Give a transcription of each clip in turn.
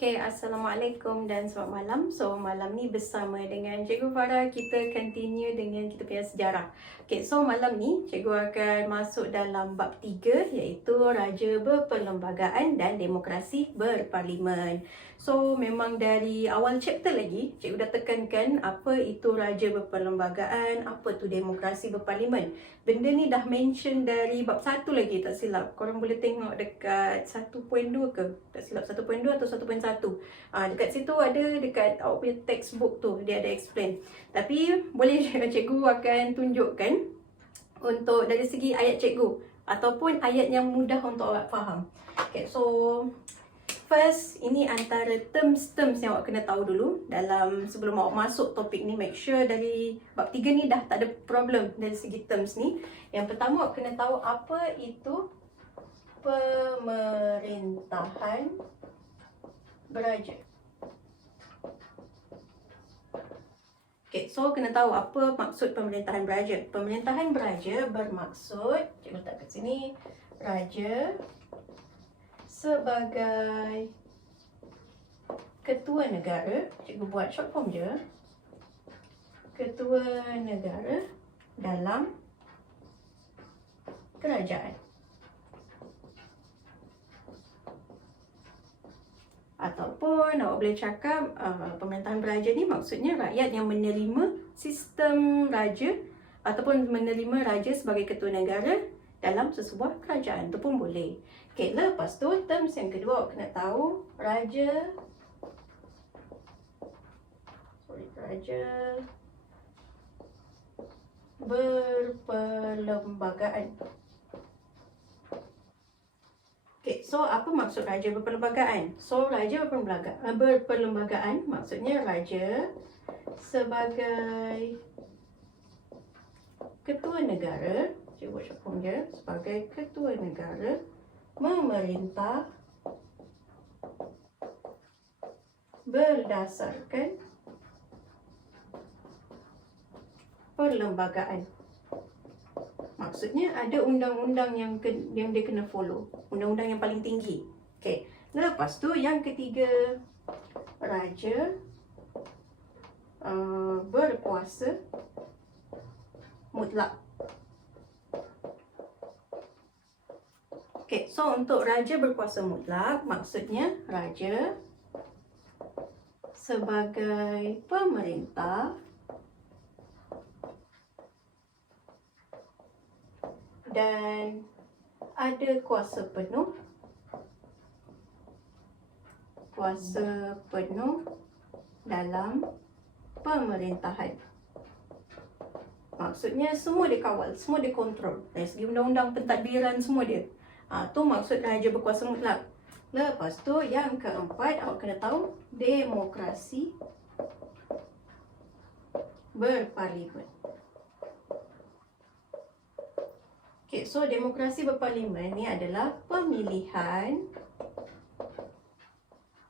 Okay, Assalamualaikum dan selamat malam. So, malam ni bersama dengan Cikgu Farah, kita continue dengan kita punya sejarah. Okay, so malam ni Cikgu akan masuk dalam bab 3 iaitu Raja Berperlembagaan dan Demokrasi Berparlimen. So, memang dari awal chapter lagi, Cikgu dah tekankan apa itu Raja Berperlembagaan, apa tu Demokrasi Berparlimen. Benda ni dah mention dari bab 1 lagi, tak silap. Korang boleh tengok dekat 1.2 ke? Tak silap 1.2 atau 1.1. Dekat situ ada, dekat awak punya textbook tu, dia ada explain. Tapi boleh cikgu akan tunjukkan untuk dari segi ayat cikgu ataupun ayat yang mudah untuk awak faham. Okay, so first, ini antara terms-terms yang awak kena tahu dulu dalam sebelum awak masuk topik ni. Make sure dari bab 3 ni dah tak ada problem dari segi terms ni. Yang pertama, awak kena tahu apa itu pemerintahan beraja. Okay, so kena tahu apa maksud pemerintahan beraja. Pemerintahan beraja bermaksud, cikgu letak kat sini, raja sebagai ketua negara. Cikgu buat short form je. Ketua negara dalam kerajaan. Ataupun awak boleh cakap pemerintahan beraja ni maksudnya rakyat yang menerima sistem raja ataupun menerima raja sebagai ketua negara dalam sesebuah kerajaan. Itu pun boleh. Okay, lepas tu terms yang kedua awak kena tahu raja berperlembagaan. Okay, so apa maksud raja berperlembagaan? So raja berperlembagaan maksudnya raja sebagai ketua negara, cikgu buat short form je, sebagai ketua negara memerintah berdasarkan perlembagaan. Maksudnya ada undang-undang yang dia kena follow, undang-undang yang paling tinggi. Okay. Lepas tu yang ketiga, raja berkuasa mutlak. Okay, so untuk raja berkuasa mutlak maksudnya raja sebagai pemerintah dan ada kuasa penuh dalam pemerintahan. Maksudnya semua dia kawal, semua dia kontrol. Dari segi undang-undang, pentadbiran, semua dia. Tu maksud raja berkuasa mutlak. Lepas tu yang keempat, awak kena tahu demokrasi berparlimen. Okay, so demokrasi berparlimen ni adalah pemilihan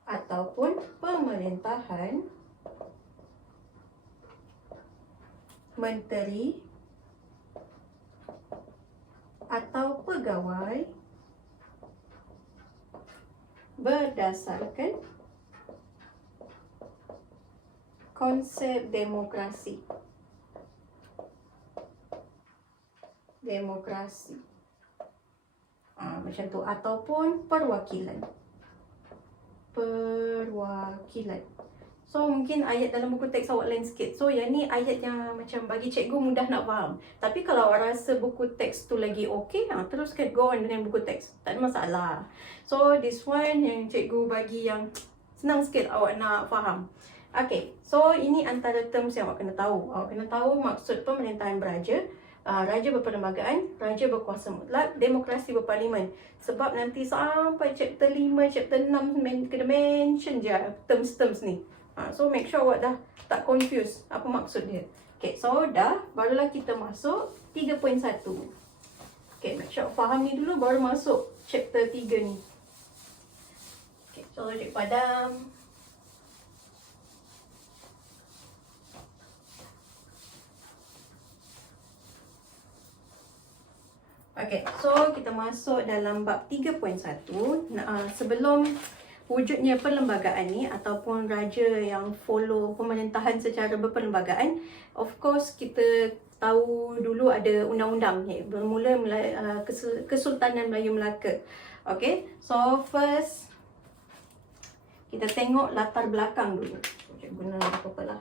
ataupun pemerintahan menteri atau pegawai berdasarkan konsep demokrasi. Macam tu, ataupun perwakilan. So mungkin ayat dalam buku teks awak lain sikit. So yang ni ayat yang macam bagi cikgu mudah nak faham. Tapi kalau awak rasa buku teks tu lagi okey, teruskan go on dengan buku teks, tak ada masalah. So this one yang cikgu bagi yang senang sikit awak nak faham. Okay, so ini antara terms yang awak kena tahu. Awak kena tahu maksud pemerintahan beraja, raja berperlembagaan, raja berkuasa mutlak, demokrasi berparlimen. Sebab nanti sampai chapter 5, chapter 6 kena mention je terms-terms ni. So make sure awak dah tak confuse apa maksud dia. Okay, so dah, barulah kita masuk 3.1. Okay, make sure faham ni dulu baru masuk chapter 3 ni. Okay, so cikgu padam. Okay, so kita masuk dalam bab 3.1. Sebelum wujudnya perlembagaan ni ataupun raja yang follow pemerintahan secara berperlembagaan, of course kita tahu dulu ada undang-undang bermula Kesultanan Melayu Melaka. Okay, so first kita tengok latar belakang dulu. Guna apa lah.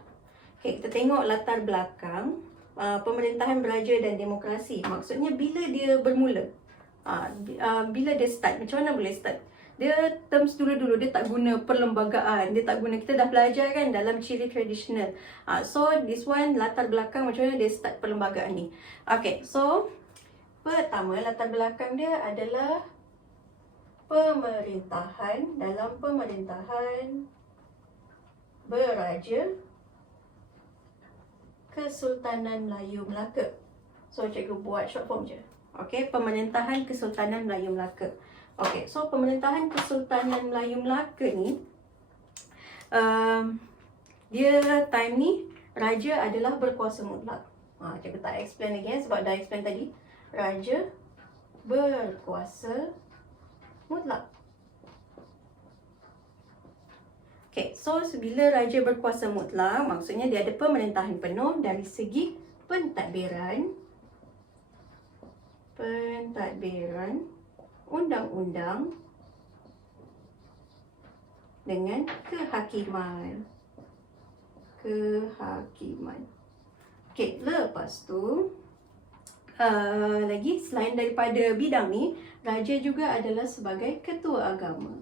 Okay, kita tengok latar belakang pemerintahan beraja dan demokrasi. Maksudnya bila dia bermula, bila dia start, macam mana boleh start? Dia terms dulu-dulu dia tak guna perlembagaan, dia tak guna, kita dah belajar kan dalam ciri tradisional. So this one latar belakang macam mana dia start perlembagaan ni. Okay, so pertama latar belakang dia adalah pemerintahan, dalam pemerintahan beraja Kesultanan Melayu Melaka. So cikgu buat short form je. Okay, pemerintahan Kesultanan Melayu Melaka. Okay, so pemerintahan Kesultanan Melayu Melaka ni, dia time ni raja adalah berkuasa mutlak. Cikgu tak explain lagi sebab dah explain tadi. Raja berkuasa mutlak. Okay, so bila raja berkuasa mutlak, maksudnya dia ada pemerintahan penuh dari segi pentadbiran, undang-undang dengan kehakiman. Okay, lepas tu lagi selain daripada bidang ni, raja juga adalah sebagai ketua agama.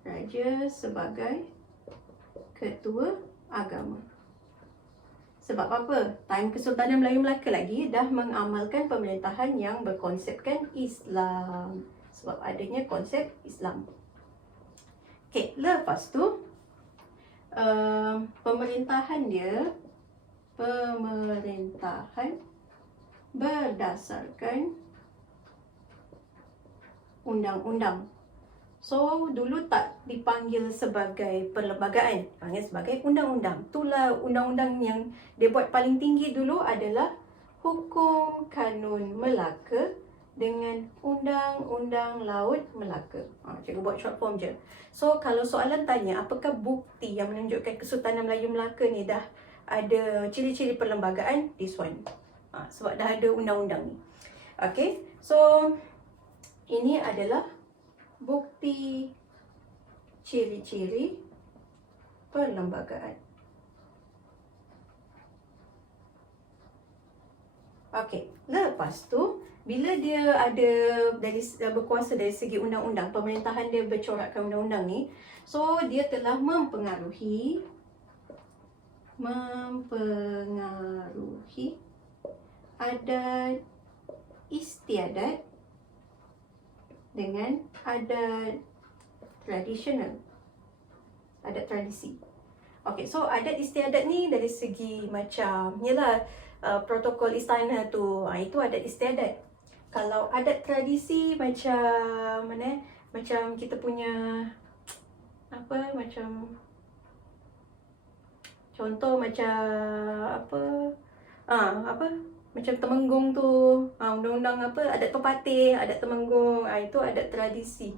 Raja sebagai ketua agama. Sebab apa? Time Kesultanan Melayu Melaka lagi dah mengamalkan pemerintahan yang berkonsepkan Islam. Sebab adanya konsep Islam. Okay, lepas tu pemerintahan dia, berdasarkan undang-undang. So, dulu tak dipanggil sebagai perlembagaan, panggil sebagai undang-undang. Itulah undang-undang yang dia buat paling tinggi dulu adalah Hukum Kanun Melaka dengan Undang-Undang Laut Melaka. Cikgu buat short form je. So, kalau soalan tanya, apakah bukti yang menunjukkan Kesultanan Melayu Melaka ni dah ada ciri-ciri perlembagaan? This one. Sebab dah ada undang-undang ni. Okay, so ini adalah bukti ciri-ciri perlembagaan. Okey, lepas tu bila dia ada berkuasa dari segi undang-undang, pemerintahan dia bercorakkan undang-undang ni, so dia telah mempengaruhi adat istiadat dengan adat tradisional, adat tradisi. Okay, so adat istiadat ni dari segi macam, yalah, protokol istana tu, itu adat istiadat. Kalau adat tradisi macam mana? Macam kita punya apa, macam contoh macam apa? Macam Temenggung tu, undang-undang apa, adat pepatih, adat Temenggung, itu adat tradisi.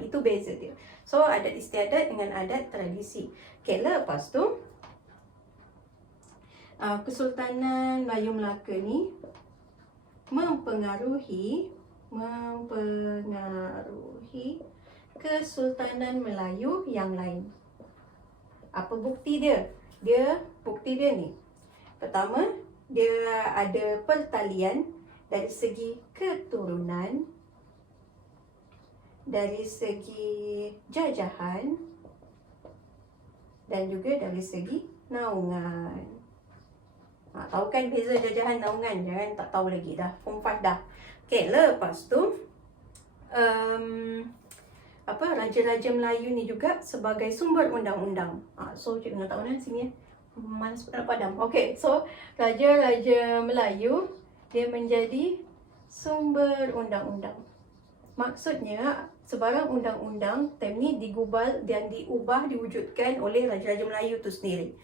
Itu beza dia. So, adat istiadat dengan adat tradisi. Okay, lepas tu Kesultanan Melayu Melaka ni mempengaruhi Kesultanan Melayu yang lain. Apa bukti dia? Bukti dia ni. Pertama, dia ada pertalian dari segi keturunan, dari segi jajahan, dan juga dari segi naungan. Tahu kan beza jajahan naungan? Jangan tak tahu lagi dah. Form 5 dah. Okay, lepas tu Raja-Raja Melayu ni juga sebagai sumber undang-undang. So cikgu nak tahu mana sini ya. Malas nak padam. Okay, so Raja-Raja Melayu dia menjadi sumber undang-undang. Maksudnya sebarang undang-undang time ni digubal dan diubah, diwujudkan oleh Raja-Raja Melayu tu sendiri.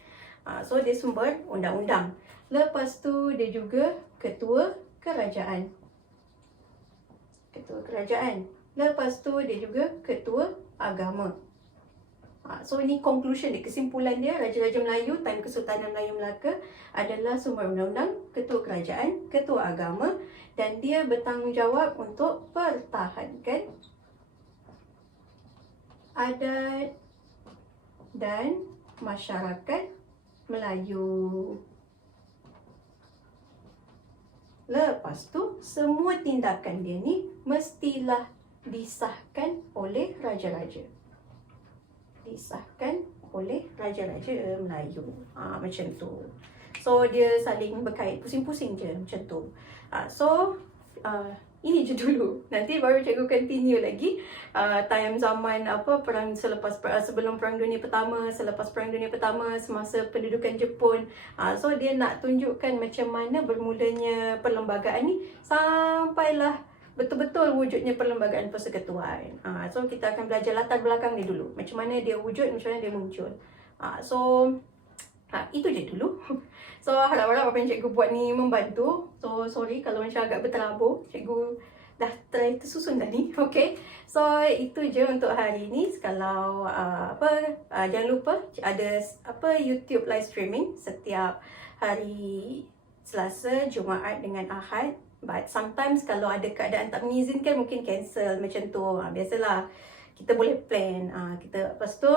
So dia sumber undang-undang. Lepas tu dia juga ketua kerajaan. Lepas tu dia juga ketua agama. So ini conclusion dia, kesimpulan dia, Raja-Raja Melayu Time Kesultanan Melayu Melaka adalah sumber undang-undang, ketua kerajaan, ketua agama, dan dia bertanggungjawab untuk pertahankan adat dan masyarakat Melayu. Lepas tu, semua tindakan dia ni mestilah disahkan oleh raja-raja. Disahkan oleh raja-raja Melayu. Macam tu. So, dia saling berkait, pusing-pusing je macam tu. Ini je dulu. Nanti baru cikgu continue lagi. Time zaman perang sebelum Perang Dunia Pertama, selepas Perang Dunia Pertama, semasa pendudukan Jepun. So, dia nak tunjukkan macam mana bermulanya perlembagaan ni sampailah betul-betul wujudnya perlembagaan persekutuan. So kita akan belajar latar belakang dia dulu. Macam mana dia wujud, macam mana dia muncul. Itu je dulu. So harap-harap apa yang cikgu buat ni membantu. So sorry kalau macam agak berterabur. Cikgu dah try tersusun dah ni. Okay. So itu je untuk hari ni. Kalau jangan lupa ada YouTube live streaming setiap hari Selasa, Jumaat dengan Ahad. But sometimes kalau ada keadaan tak mengizinkan, mungkin cancel macam tu. Biasalah, kita boleh plan. Lepas tu,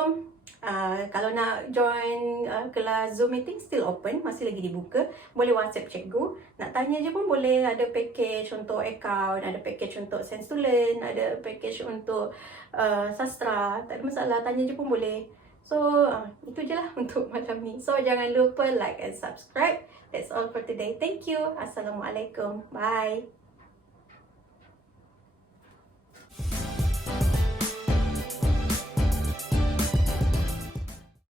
kalau nak join kelas Zoom meeting, still open, masih lagi dibuka. Boleh WhatsApp cikgu. Nak tanya je pun boleh. Ada package untuk account, ada package untuk Sense to Learn, ada package untuk sastra. Tak ada masalah, tanya je pun boleh. So, itu je lah untuk malam ni. So, jangan lupa like and subscribe. That's all for today. Thank you. Assalamualaikum. Bye.